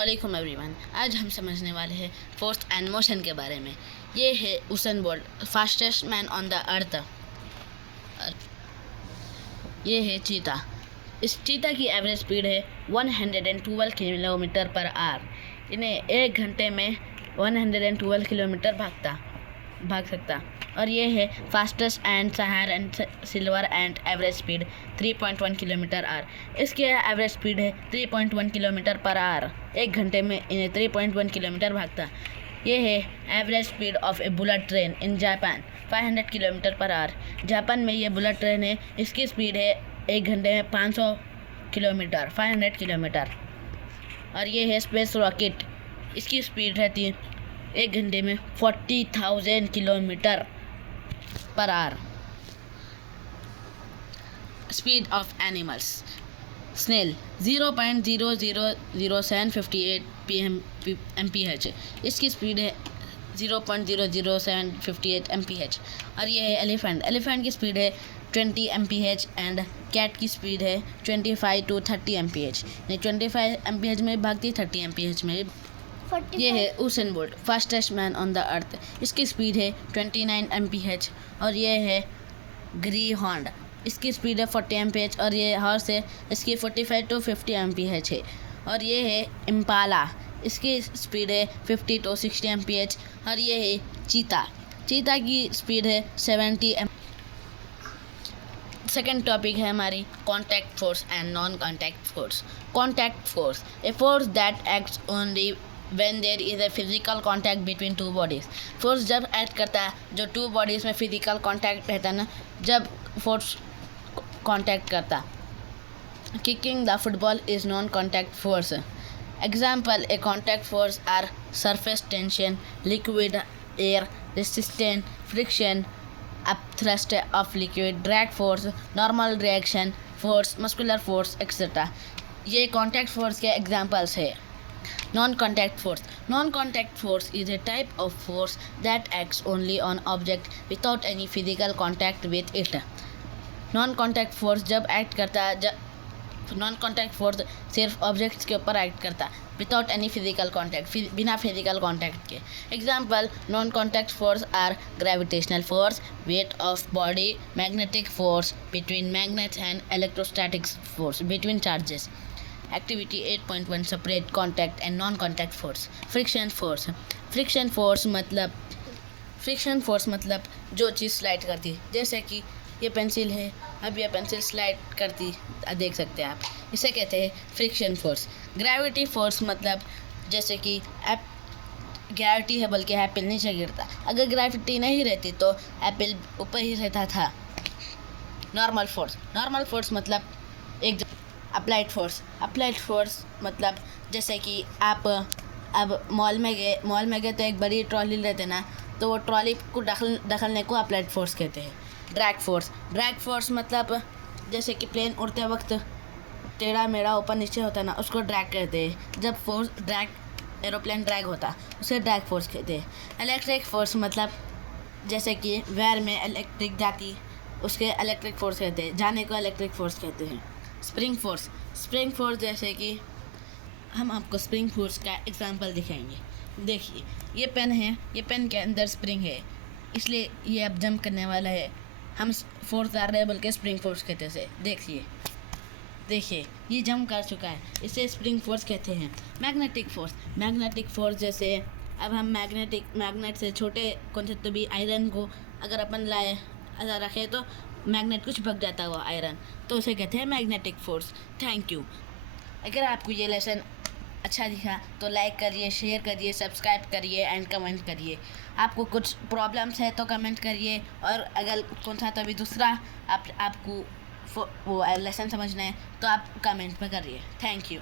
अस्सलामुअलैकुम एवरीवन। आज हम समझने वाले हैं फोर्स एंड मोशन के बारे में। ये है Usain bolt, fastest man on the earth. ये है चीता। इस चीता की एवरेज स्पीड है 112 किलोमीटर पर आवर। इन्हें एक घंटे में 112 किलोमीटर भाग सकता। और ये है fastest and Sahar and silver and average speed 3.1 kilometre our. इसकी एवरेज स्पीड है 3.1 किलोमीटर पर आवर। एक घंटे में इन्हें 3.1 किलोमीटर भागता। ये है average speed of A bullet train in Japan 500 kilometre per our. Japan में ये बुलेट ट्रेन है। इसकी स्पीड है एक घंटे में 500 किलोमीटर 500 किलोमीटर। और ये है स्पेस रॉकेट। इसकी स्पीड रहती है एक घंटे में 40,000 kilometre per hour. Speed of animals. Snail 0.0005758 mph। इसकी स्पीड है 0.00758 mph। और ये है एलिफेंट। एलिफेंट की स्पीड है 20 mph एंड कैट की स्पीड है 25 to 30 mph। नहीं, 25 mph में भागती, 30 mph में। ये है Usain bolt, fastest man on the earth. इसकी स्पीड है 29 mph। और ये है ग्री हॉर्न। इसकी स्पीड है 40 mph। और ये हॉर्स है, इसकी 45 to 50 mph है। और ये है इम्पाला। इसकी स्पीड है 50 to 60 mph। और ये है चीता। चीता की स्पीड है 70 mph। सेकेंड टॉपिक है हमारी contact force and non contact force. Contact force, a force that acts only when there is a physical contact between two bodies। Force जब एक्ट करता है जो टू बॉडीज़ में फिजिकल कांटेक्ट रहता है ना, जब फोर्स कांटेक्ट करता। Kicking the football is non contact force. Example a contact force are surface tension, liquid air resistance, friction, upthrust of liquid, drag force, normal reaction force, muscular force etcetera. ये contact force के examples है। Non-contact force. Non-contact force is a type of force that acts only on object without any physical contact with it। Non-contact force जब act करता है, non-contact force सिर्फ objects के ऊपर act करता है विदाउट एनी फिजिकल कॉन्टैक्ट, बिना physical contact के। Example non-contact force are gravitational force, weight of body, magnetic force between magnets and electrostatic force between charges. Activity 8.1 separate contact and non contact force. Friction force. Friction force मतलब जो चीज़ slide करती है, जैसे कि ये pencil है, अब ये पेंसिल स्लाइड करती, देख सकते हैं आप, इसे कहते हैं फ्रिक्शन फोर्स। ग्रेविटी फोर्स मतलब जैसे कि ग्रेविटी है बल्कि एप्पल नीचे गिरता, अगर ग्रेविटी नहीं रहती तो एप्पल ऊपर ही रहता था। नॉर्मल फोर्स मतलब एक अप्लाइड फोर्स मतलब जैसे कि आप अब मॉल में गए तो एक बड़ी ट्रॉली लेते ना, तो वो ट्रॉली को दखलने को अप्लाइड फोर्स कहते हैं। ड्रैग फोर्स मतलब जैसे कि प्लेन उड़ते वक्त टेढ़ा मेढ़ा ऊपर नीचे होता ना, उसको ड्रैग कहते हैं। जब एरोप्लेन ड्रैग होता उसे ड्रैग फोर्स कहते हैं। इलेक्ट्रिक फोर्स मतलब जैसे कि वायर में इलेक्ट्रिक जाती, उसके इलेक्ट्रिक फोर्स कहते हैं, जाने को इलेक्ट्रिक फोर्स कहते हैं। स्प्रिंग फोर्स जैसे कि हम आपको स्प्रिंग फोर्स का एग्जांपल दिखाएंगे। देखिए, ये पेन है, ये पेन के अंदर स्प्रिंग है, इसलिए ये अब जंप करने वाला है। हम फोर्स डाल रहे हैं बल्कि स्प्रिंग फोर्स कहते हैं। देखिए ये जंप कर चुका है, इसे स्प्रिंग फोर्स कहते हैं। मैग्नेटिक फोर्स जैसे अब हम मैग्नेट से छोटे कॉन्सेप्ट भी आयरन को अगर अपन रखे तो मैग्नेट कुछ भग जाता हुआ आयरन, तो उसे कहते हैं मैग्नेटिक फोर्स। Thank you. अगर आपको ये लेसन अच्छा दिखा तो लाइक करिए, शेयर करिए, सब्सक्राइब करिए एंड कमेंट करिए। आपको कुछ प्रॉब्लम्स है तो कमेंट करिए, और अगर कौन सा तो अभी दूसरा आपको वो लेसन समझना है तो आप कमेंट में करिए। Thank you.